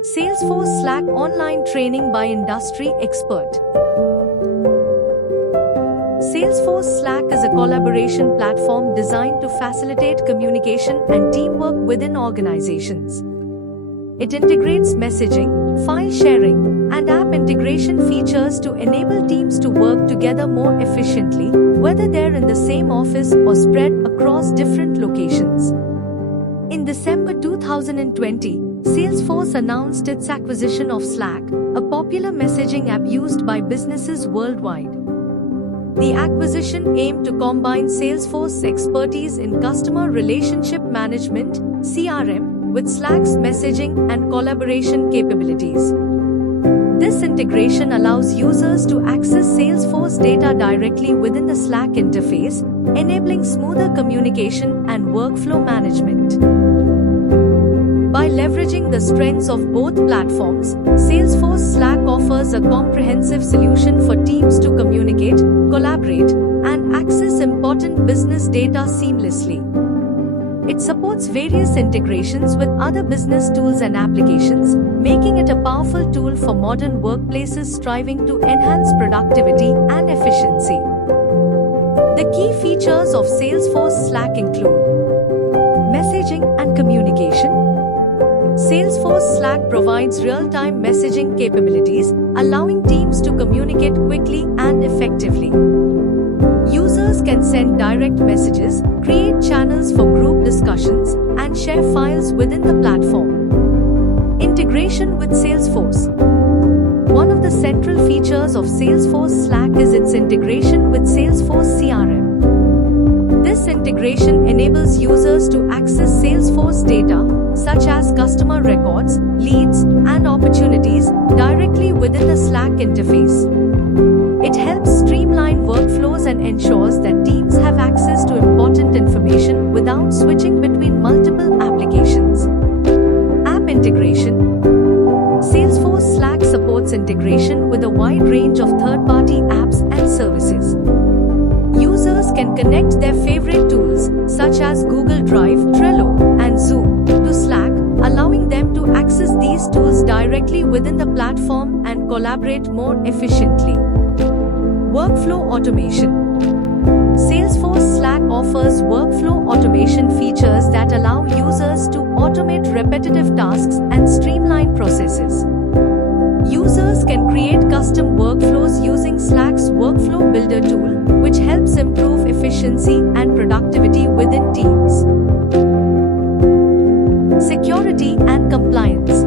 Salesforce Slack online training by industry expert. Salesforce Slack is a collaboration platform designed to facilitate communication and teamwork within organizations. It integrates messaging, file sharing, and app integration features to enable teams to work together more efficiently, whether they're in the same office or spread across different locations. In December 2020, Salesforce announced its acquisition of Slack, a popular messaging app used by businesses worldwide. The acquisition aimed to combine Salesforce's expertise in customer relationship management (CRM) with Slack's messaging and collaboration capabilities. This integration allows users to access Salesforce data directly within the Slack interface, enabling smoother communication and workflow management. By leveraging the strengths of both platforms, Salesforce Slack offers a comprehensive solution for teams to communicate, collaborate, and access important business data seamlessly. It supports various integrations with other business tools and applications, making it a powerful tool for modern workplaces striving to enhance productivity and efficiency. The key features of Salesforce Slack include messaging and communication. Salesforce Slack provides real-time messaging capabilities, allowing teams to communicate quickly and effectively. Users can send direct messages, create channels for group discussions, and share files within the platform. Integration with Salesforce. One of the central features of Salesforce Slack is its integration with Salesforce CRM. This integration enables users to access Salesforce data, such as customer records, leads, and opportunities, directly within the Slack interface. It helps streamline workflows and ensures that teams have access to important information without switching between multiple applications. App integration. Salesforce Slack supports integration with a wide range of third-party apps and services. Users can connect their favorite tools, such as Google Drive, Trello, and Zoom, to Slack, allowing them to access these tools directly within the platform and collaborate more efficiently. Workflow automation. Salesforce Slack offers workflow automation features that allow users to automate repetitive tasks and streamline processes. Users can create custom workflows using Slack's Workflow Builder tool, which helps improve efficiency and productivity within teams. Security and compliance.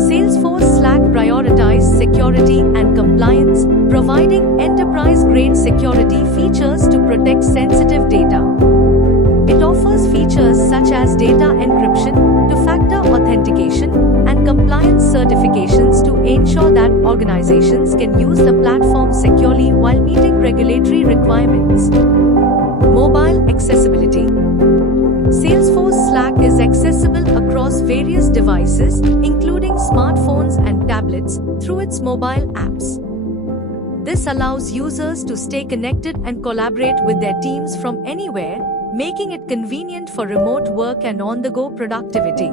Salesforce Slack prioritizes security and compliance, providing enterprise-grade security features to protect sensitive data. It offers features such as data encryption, two-factor authentication, and compliance certifications to ensure that organizations can use the platform securely while meeting regulatory requirements. Mobile accessibility. Salesforce Slack is accessible across various devices, including smartphones and tablets, through its mobile apps. This allows users to stay connected and collaborate with their teams from anywhere, making it convenient for remote work and on-the-go productivity.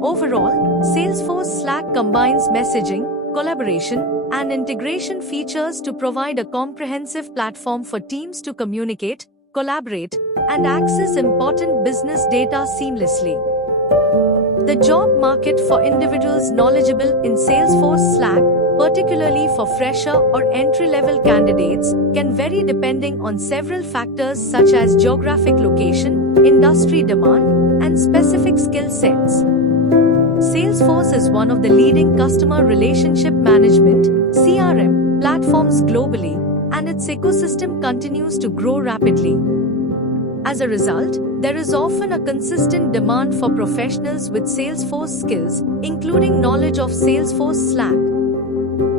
Overall, Salesforce Slack combines messaging, collaboration, and integration features to provide a comprehensive platform for teams to communicate, collaborate, and access important business data seamlessly. The job market for individuals knowledgeable in Salesforce Slack, particularly for fresher or entry-level candidates, can vary depending on several factors such as geographic location, industry demand, and specific skill sets. Salesforce is one of the leading customer relationship management (CRM) platforms globally, and its ecosystem continues to grow rapidly. As a result, there is often a consistent demand for professionals with Salesforce skills, including knowledge of Salesforce Slack.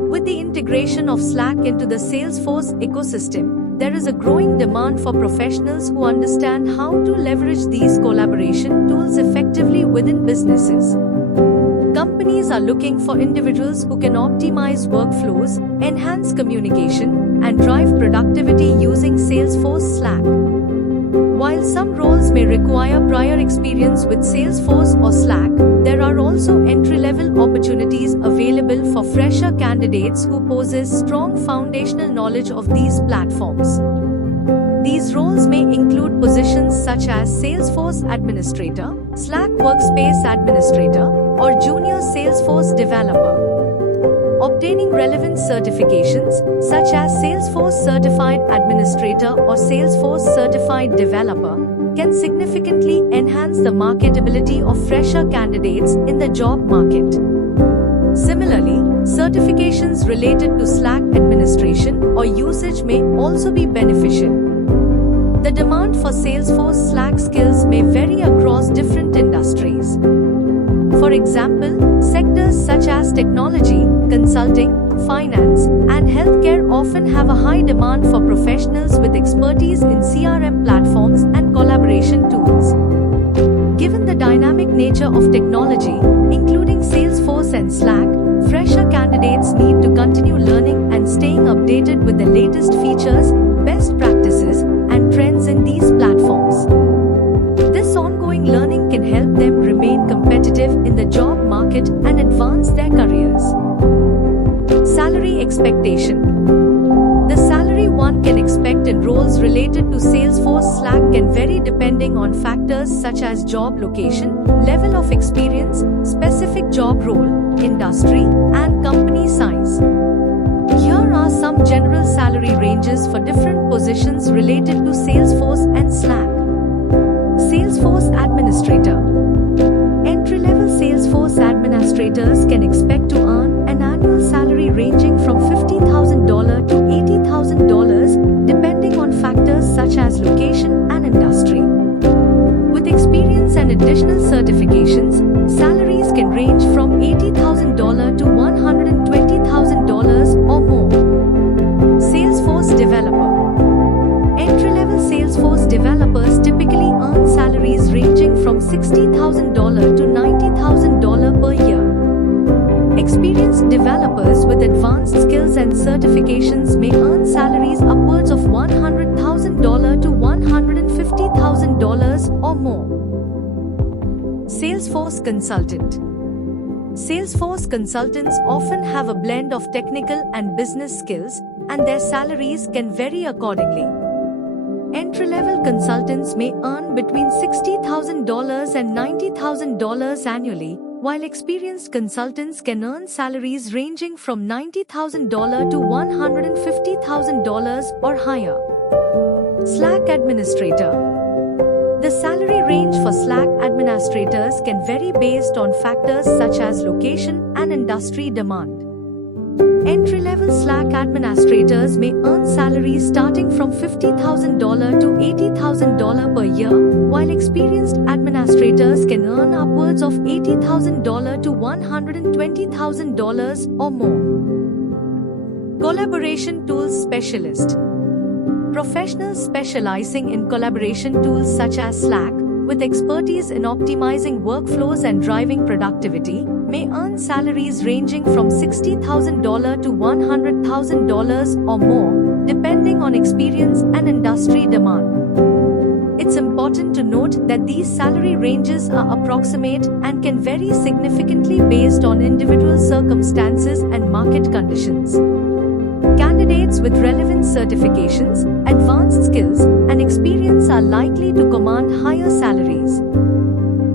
With the integration of Slack into the Salesforce ecosystem, there is a growing demand for professionals who understand how to leverage these collaboration tools effectively within businesses. Companies are looking for individuals who can optimize workflows, enhance communication, and drive productivity using Salesforce Slack. While some roles may require prior experience with Salesforce or Slack, there are also entry-level candidates who possess strong foundational knowledge of these platforms. These roles may include positions such as Salesforce Administrator, Slack Workspace Administrator, or Junior Salesforce Developer. Obtaining relevant certifications, such as Salesforce Certified Administrator or Salesforce Certified Developer, can significantly enhance the marketability of fresher candidates in the job market. Similarly, certifications related to Slack administration or usage may also be beneficial. The demand for Salesforce Slack skills may vary across different industries. For example, sectors such as technology, consulting, finance, and healthcare often have a high demand for professionals with expertise in CRM platforms and collaboration tools. Given the dynamic nature of technology, including Salesforce and Slack, fresher candidates need to continue learning and staying updated with the latest features, best practices, and trends in these platforms. This ongoing learning can help them remain competitive in the job market and advance their careers. Salary expectation. The salary one can expect in roles related to Salesforce Slack can vary depending on factors such as job location, level of experience, specific job role, industry, and company size. Here are some general salary ranges for different positions related to Salesforce and Slack. Salesforce Administrator. Entry-level Salesforce administrators can expect to earn an annual salary ranging from $50,000 to $80,000, depending on factors such as location and industry. With experience and additional certifications, salaries can range from $80,000 to $120,000 or more. Salesforce Developer. Entry-level Salesforce developers typically earn salaries ranging from $60,000 to $90,000 per year. Experienced developers with advanced skills and certifications may earn salaries upwards of $100,000 to $150,000 or more. Salesforce Consultant. Salesforce consultants often have a blend of technical and business skills, and their salaries can vary accordingly. Entry-level consultants may earn between $60,000 and $90,000 annually, while experienced consultants can earn salaries ranging from $90,000 to $150,000 or higher. Slack Administrator. The salary range for Slack administrators can vary based on factors such as location and industry demand. Entry-level Slack administrators may earn salaries starting from $50,000 to $80,000 per year, while experienced administrators can earn upwards of $80,000 to $120,000 or more. Collaboration Tools Specialist. Professionals specializing in collaboration tools such as Slack, with expertise in optimizing workflows and driving productivity, may earn salaries ranging from $60,000 to $100,000 or more, depending on experience and industry demand. It's important to note that these salary ranges are approximate and can vary significantly based on individual circumstances and market conditions. Candidates with relevant certifications, advanced skills, and experience are likely to command higher salaries.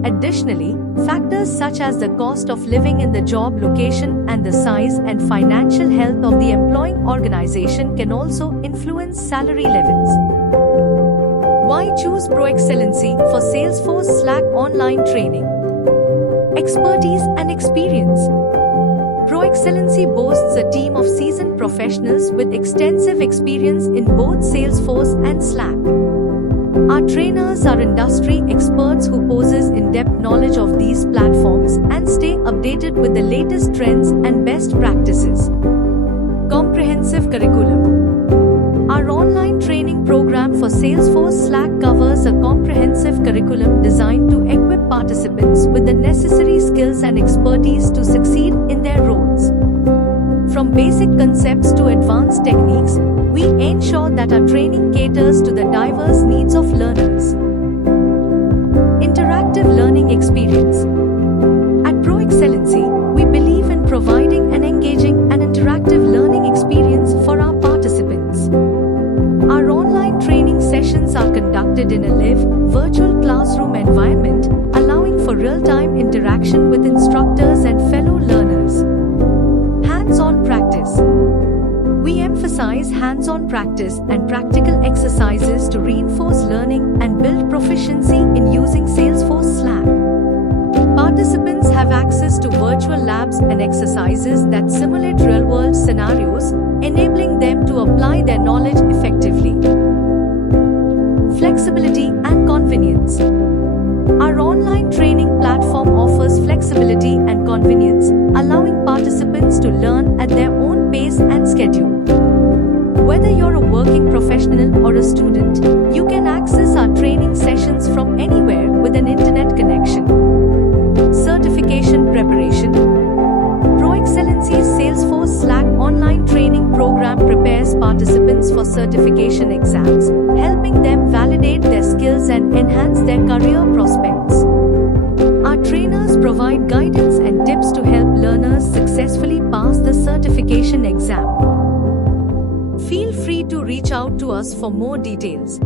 Additionally, factors such as the cost of living in the job location and the size and financial health of the employing organization can also influence salary levels. Why choose ProExcellency for Salesforce Slack online training? Expertise and experience. ProExcellency boasts a team of seasoned professionals with extensive experience in both Salesforce and Slack. Our trainers are industry experts who possess in-depth knowledge of these platforms and stay updated with the latest trends and best practices. Comprehensive curriculum. Our online training program for Salesforce Slack covers a comprehensive curriculum designed to equip participants with the necessary skills and expertise to succeed in their roles. From basic concepts to advanced techniques, we ensure that our training caters to the diverse needs of learners. Interactive learning experience. At ProExcellency, we believe in providing an engaging and interactive hands-on practice and practical exercises to reinforce learning and build proficiency in using Salesforce Slack. Participants have access to virtual labs and exercises that simulate real-world scenarios, enabling them to apply their knowledge effectively. Flexibility and convenience. Our online training platform offers flexibility and convenience, allowing participants to learn at their own pace and schedule. Whether you're a working professional or a student, you can access our training sessions from anywhere with an internet connection. Certification preparation. ProExcellency's Salesforce Slack online training program prepares participants for certification exams, helping them validate their skills and enhance their career prospects. Our trainers provide guidance and tips to help learners successfully pass the certification exam. Feel free to reach out to us for more details.